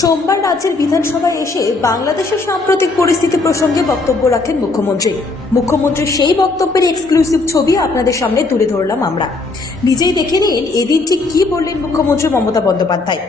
সোমবার রাজ্যের বিধানসভায় এসে বাংলাদেশের সাম্প্রতিক পরিস্থিতি প্রসঙ্গে বক্তব্য রাখেন মুখ্যমন্ত্রী। মুখ্যমন্ত্রীর সেই বক্তব্যের এক্সক্লুসিভ ছবি আপনাদের সামনে তুলে ধরলাম আমরা। নিজেই দেখে নিন এদিন ঠিক কি বললেন মুখ্যমন্ত্রী মমতা বন্দ্যোপাধ্যায়।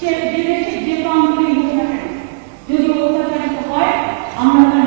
সে বিবেকে যে কম যদি অত্যাচারিত হয় আমরা তার